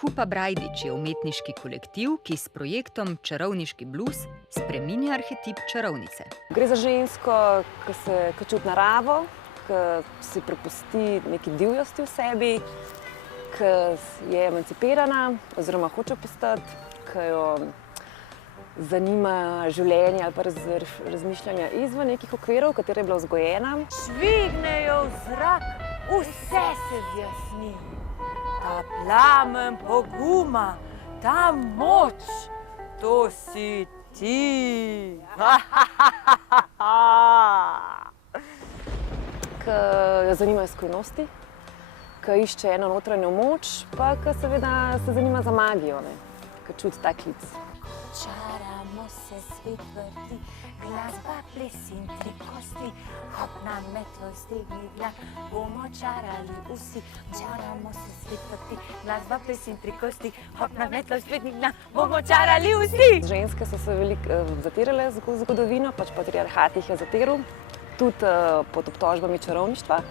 Hupa Brajdič je umetniški kolektiv, ki s projektom Čarovniški blues spreminja arhetip čarovnice. Gre za žensko, ki čuti naravo, ki si prepusti neki divjosti v sebi, ki je emancipirana oziroma hoče postati, ki jo zanima življenje ali pa razmišljanja izven nekih okvirov, v katere je bila vzgojena. Švignejo v zrak, vse se zjasni. Ta plamen poguma, ta moč, to si ti. Ki jo zanimajo skrivnosti, ki išče eno notranjo moč, pa ki seveda se zanima za magijo, ki čuti ta klic. Čaramo se, svet vrti, glasba, ples in tri kosti, hop na metlo stegni dlan, bomo čarali vsi. Čaramo se, svet vrti, glasba, ples in tri kosti, hop na metlo stegni dlan, bomo čarali vsi. Ženske so se veliko zatirale z zgodovino, pač patriarhat jih je zatiral, tudi pod obtožbami čarovništva.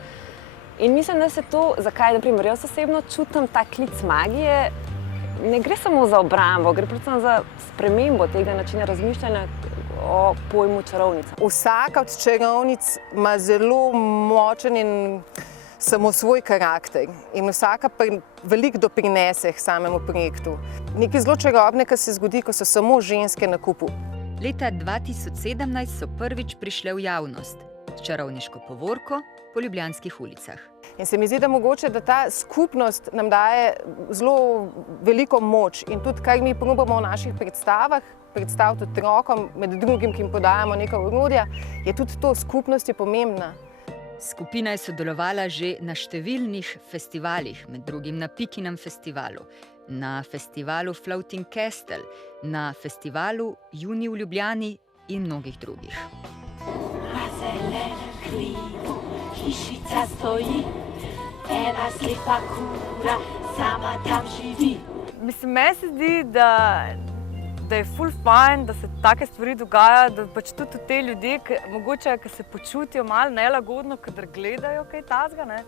In mislim, da se to, zakaj, naprimer, jaz osebno čutim ta klic magije, ne gre samo za obrambo, gre predvsem za spremembo tega načina razmišljanja o pojmu čarovnica. Vsaka od čarovnic ima zelo močen in samosvoj karakter in vsaka veliko doprinese k samemu projektu. Nekaj zelo čarobnega se zgodi, ko so samo ženske na kupu. Leta 2017 so prvič prišle v javnost s čarovniško povorko po ljubljanskih ulicah. In se mi zdi, da mogoče, da ta skupnost nam daje zelo veliko moč in tudi, kar mi ponudimo v naših predstavah, predstaviti otrokom, med drugim, ki jim podajamo neka orodja, je tudi to, skupnost je pomembna. Skupina je sodelovala že na številnih festivalih, med drugim na Pikinem festivalu, na festivalu Floating Castle, na festivalu Junij v Ljubljani in mnogih drugih. Na zelenem hribu hišica stoji, ena slepa kura sama tam živi. Mislim, meni se zdi, da je ful fajn, da se take stvari dogajajo, da pač tudi te ljudje, ki se počutijo malo nelagodno, kadar gledajo kaj takega,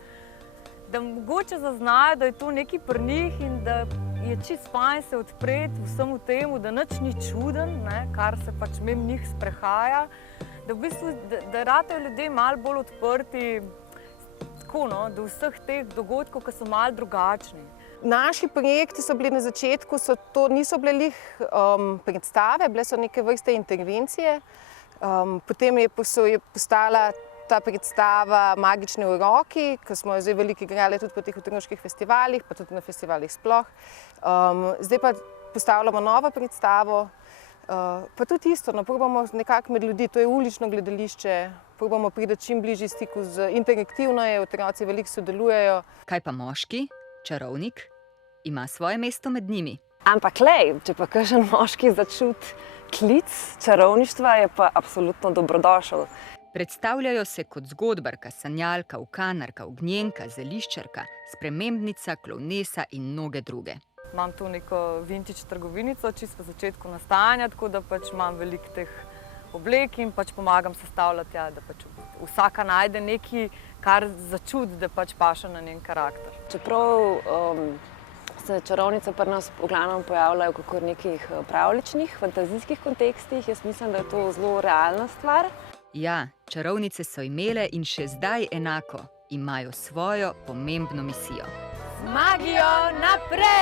da mogoče zaznajo, da je to nekaj pri njih in da je čisto fajn se odpreti vsemu temu, da nič ni čuden, kar se pač mimo njih sprehaja, da v bistvu, da ratejo ljudje malo bolj odprti tako, do vseh teh dogodkov, ki so malo drugačni. Naši projekti so bili na začetku, niso bile predstave, bile so neke vrste intervencije. Potem je postala ta predstava Magični uroki, ki smo jo zdaj veliko igrali tudi po teh otroških festivalih, pa tudi na festivalih sploh. Zdaj pa postavljamo novo predstavo, pa tudi isto, probamo nekako med ljudi, to je ulično gledališče, probamo priti čim bližje stiku interaktivno je, otroci veliko sodelujejo. Kaj pa moški, čarovnik, ima svoje mesto med njimi. Ampak lej, če pa kakšen moški začuti klic čarovništva, je pa absolutno dobrodošel. Predstavljajo se kot zgodbarka, sanjalka, ukanarka, ognjenka, zeliščarka, spremembnica, klovnesa in mnoge druge. Imam tu neko vintage trgovinico, čisto v začetku nastajanja, tako da pač imam veliko teh oblek in pač pomagam sestavljati, da pač vsaka najde nekaj, kar začuti, da pač paše na njen karakter. Čeprav se čarovnice pri nas v glavnem pojavljajo v nekih pravljičnih, fantazijskih kontekstih, jaz mislim, da je to zelo realna stvar. Ja, čarovnice so imele in še zdaj enako imajo svojo pomembno misijo. Z magijo naprej!